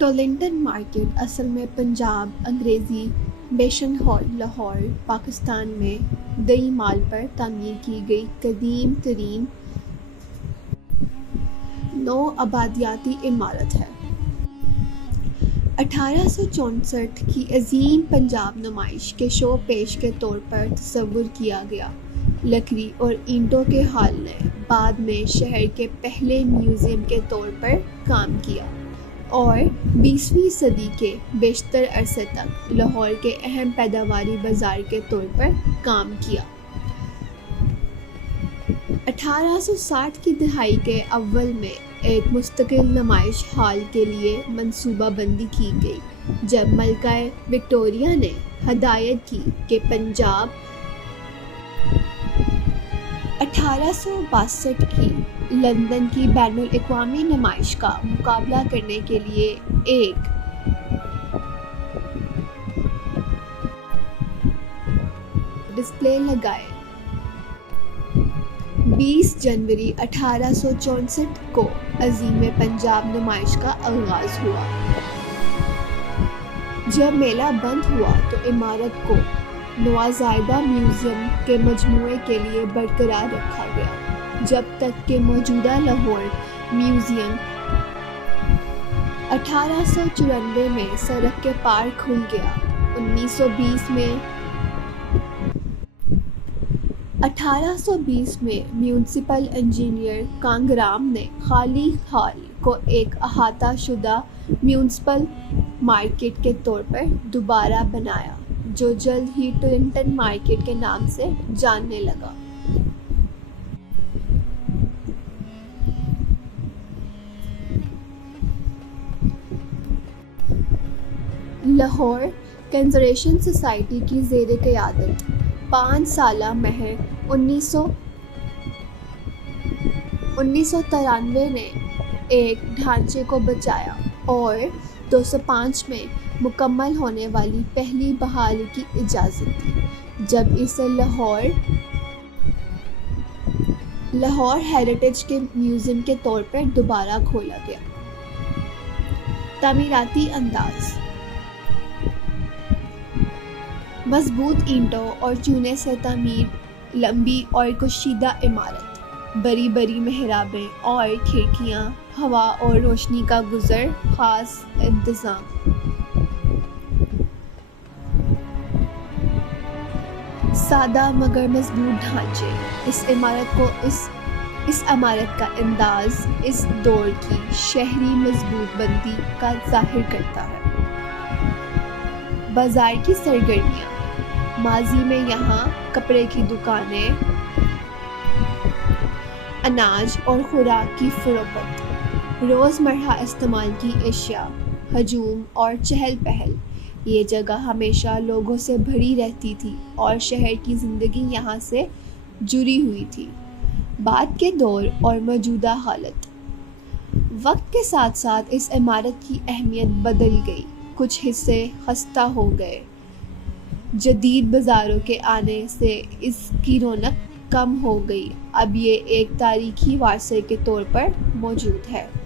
टोलिंटन market असल में पंजाब अंग्रेज़ी बेशन हॉल लाहौर पाकिस्तान में दई माल पर तामीर की गई कदीम तरीन नौ आबादियाती इमारत है। 1864 की अजीम पंजाब नुमाइश के शो पेश के तौर पर तस्वुर किया गया। लकड़ी और ईंटों के हाल ने बाद में शहर के पहले म्यूज़ियम के तौर पर काम किया और 20वीं सदी के बेशतर अरसे तक लाहौर के अहम पैदावारी बाज़ार के तौर पर काम किया। 1860 की दहाई के अव्वल में एक मुस्तकिल नुमाइश हाल के लिए मंसूबाबंदी की गई, जब मलका विक्टोरिया ने हदायत की कि पंजाब 1862 की लंदन की बैनुल अक़वामी नुमाइश का मुकाबला करने के लिए एक डिस्प्ले लगाए। 20 जनवरी 1864 को अज़ीम पंजाब नुमाइश का आगाज़ हुआ। जब मेला बंद हुआ तो इमारत को नवाज़ायदा म्यूज़ियम के मजमूए के लिए बरकरार रखा गया, जब तक कि मौजूदा लाहौर म्यूज़ियम 1894 में सड़क के पार खुल गया। 1820 में म्यूनसिपल इंजीनियर कांगराम ने खाली हॉल को एक अहाता शुदा म्यूनसिपल मार्केट के तौर पर दोबारा बनाया, जो जल्द ही टोलिंटन मार्केट के नाम से जानने लगा। लाहौर कंजर्वेशन सोसाइटी की ज़ेर क़यादत 5 साला महर 1993 ने एक ढांचे को बचाया और 205 में मुकम्मल होने वाली पहली बहाली की इजाज़त दी, जब इसे लाहौर हेरिटेज के म्यूज़ियम के तौर पर दोबारा खोला गया। तामीराती अंदाज़: मजबूत ईंटों और चूने से तामीर, लंबी और कुशीदा इमारत, बड़ी बड़ी मेहराबें और खिड़कियाँ, हवा और रोशनी का गुज़र, ख़ास इंतज़ाम। सादा मगर मजबूत ढांचे। इस इमारत का अंदाज़ इस दौर की शहरी मजबूत बंदी का ज़ाहिर करता है। बाज़ार की सरगर्मियाँ: माजी में यहाँ कपड़े की दुकानें, अनाज और खुराक की फ़रोख्त, रोज़मर्रा इस्तेमाल की अशिया, हजूम और चहल पहल। ये जगह हमेशा लोगों से भरी रहती थी और शहर की ज़िंदगी यहाँ से जुड़ी हुई थी। बाद के दौर और मौजूदा हालत: वक्त के साथ साथ इस इमारत की अहमियत बदल गई, कुछ हिस्से खस्ता हो गए। जदीद बाज़ारों के आने से इसकी रौनक कम हो गई। अब ये एक तारीख़ी वारसे के तौर पर मौजूद है।